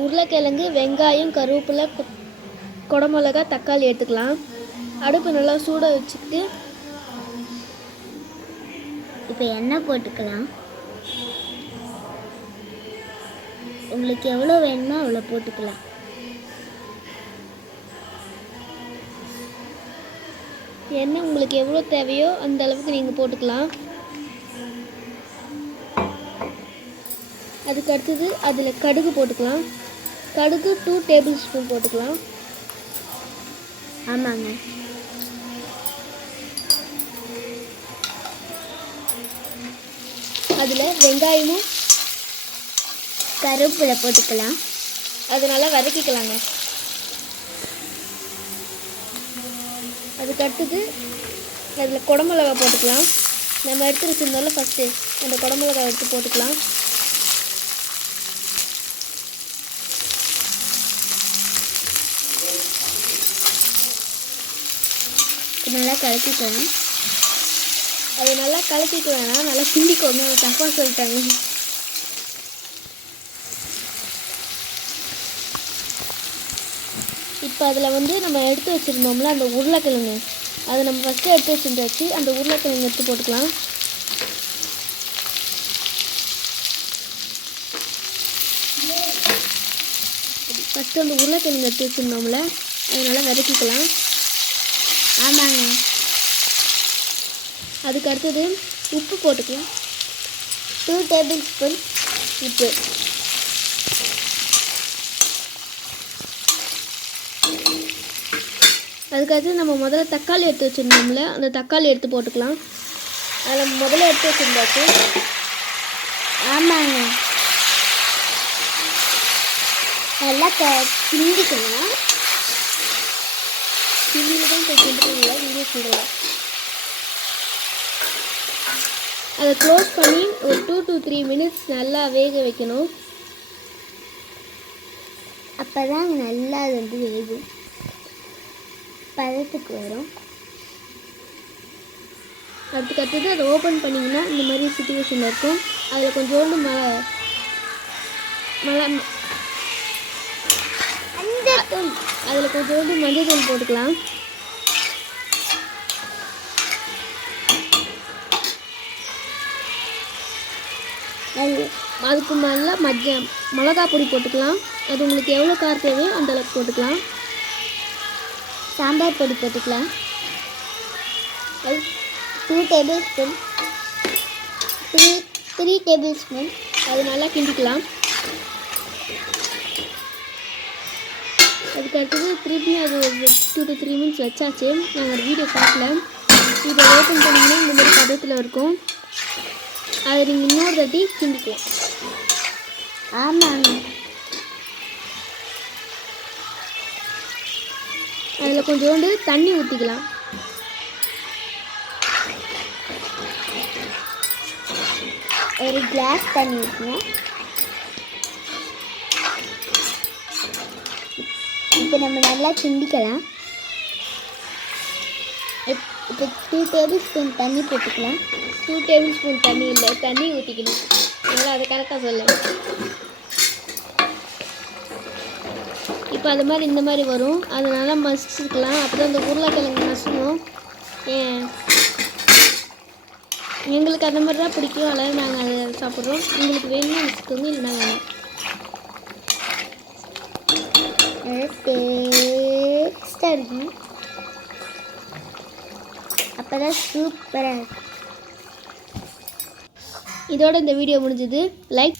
உருளைக்கிழங்கு, வெங்காயம், கருவேப்பிலை, குடமிளகா, தக்காளி எடுத்துக்கலாம். அடுப்பு நல்லா சூட வச்சுட்டு இப்போ எண்ணெய் போட்டுக்கலாம். உங்களுக்கு எவ்வளோ வேணுமோ அவ்வளோ போட்டுக்கலாம். எண்ணெய் உங்களுக்கு எவ்வளோ தேவையோ அந்த அளவுக்கு நீங்கள் போட்டுக்கலாம். அதுக்கு அடுத்தது அதில் கடுகு போட்டுக்கலாம். கடுகு 2 டேபிள் ஸ்பூன் போட்டுக்கலாம். ஆமாங்க. அதில் வெங்காயமும் கருவேப்பிலை போட்டுக்கலாம். அது நல்லா வதக்கிக்கலாங்க. அதுக்கு அடுத்தது அதில் குடமிளகா போட்டுக்கலாம். நம்ம எடுத்து வச்சுருந்தோம்ல ஃபஸ்ட்டு அந்த குடமிளகா எடுத்து போட்டுக்கலாம். நல்லா கலக்கிக்கலாம். அது நல்லா கலக்கிக்க வேணாம், நல்லா கிண்டிக்கோங்க. தப்பாக சொல்லிட்டாங்க. இப்போ அதில் வந்து நம்ம எடுத்து வச்சுருந்தோம்ல அந்த உருளைக்கிழங்கு, அதை நம்ம ஃபஸ்ட்டு எடுத்து வச்சுருந்தாச்சு. அந்த உருளைக்கிழங்கு எடுத்து போட்டுக்கலாம். ஃபஸ்ட்டு அந்த உருளைக்கிழங்கு எடுத்து வச்சுருந்தோம்ல அதை நல்லா வதக்கிக்கலாம். ஆமாங்க. அதுக்கு அடுத்தது உப்பு போட்டுக்கலாம். 2 டேபிள் ஸ்பூன் உப்பு. அதுக்கடுத்து நம்ம முதல்ல தக்காளி எடுத்து வச்சுருந்தோம்ல அந்த தக்காளி எடுத்து போட்டுக்கலாம். அதை நம்ம முதல்ல எடுத்து வச்சுருந்தாச்சு. ஆமாங்க. நல்லா கிண்டிக்கலாம். கிண்டியில் தான் இப்போ கிண்டுறதில்ல, வீடியோ கிண்டலாம். அதை க்ளோஸ் பண்ணி ஒரு 2 to 3 மினிட்ஸ் நல்லா வேக வைக்கணும். அப்போ தான் நல்லா அது வந்து வேகும், பதத்துக்கு வரும். அதுக்கடுத்தது அதை ஓப்பன் பண்ணிங்கன்னா இந்த மாதிரி சுச்சுவேஷனில் இருக்கும். அதில் கொஞ்சோண்டு அதில் கொஞ்சோண்டு மஞ்சள் தூள் போட்டுக்கலாம். அதுக்கு மேலே மிளகா பொடி போட்டுக்கலாம். அது உங்களுக்கு எவ்வளோ காரம் தேவையோ அந்த அளவுக்கு போட்டுக்கலாம். சாம்பார் பொடி போட்டுக்கலாம். 2 டேபிள் ஸ்பூன் 3 டேபிள் ஸ்பூன். அது நல்லா கிண்டிக்கலாம். அதுக்கு அடுத்தது திருப்பி அது ஒரு 2 to 3 மினிட்ஸ் வச்சாச்சு. நாங்கள் ஒரு வீடியோ பார்க்கல. இதை ஓப்பன் பண்ணிங்கன்னா இந்த மாதிரி பதத்தில் இருக்கும். அதை நீங்கள் இன்னொரு தட்டி கிண்டிக்கலாம். ஆமாங்க. அதில் கொஞ்சோண்டு தண்ணி ஊற்றிக்கலாம். ஒரு கிளாஸ் தண்ணி ஊற்றணும். இப்போ நம்ம நல்லா கிண்டிக்கலாம். இப்போ 2 டேபிள் ஸ்பூன் தண்ணி போட்டுக்கலாம். 2 டேபிள் ஸ்பூன் தண்ணி இல்லை, தண்ணி ஊற்றிக்கணும். அதனால் அதை கரெக்டாக சொல்லு. இப்போ அது மாதிரி இந்த மாதிரி வரும். அதை நல்லா மசிச்சுக்கலாம். அப்போ தான் அந்த உருளைக்கிழங்கு மசணும். எங்களுக்கு அந்த மாதிரி தான் பிடிக்கும். அதனால் நாங்கள் அதை சாப்பிட்றோம். உங்களுக்கு வேணும்னா வச்சுக்கோங்க, இல்லைனா வேணும். டேஸ்ட்டாக இருக்கும். அப்போ தான் சூப்பராக இருக்கும். இதோட இந்த வீடியோ முடிஞ்சது. லைக்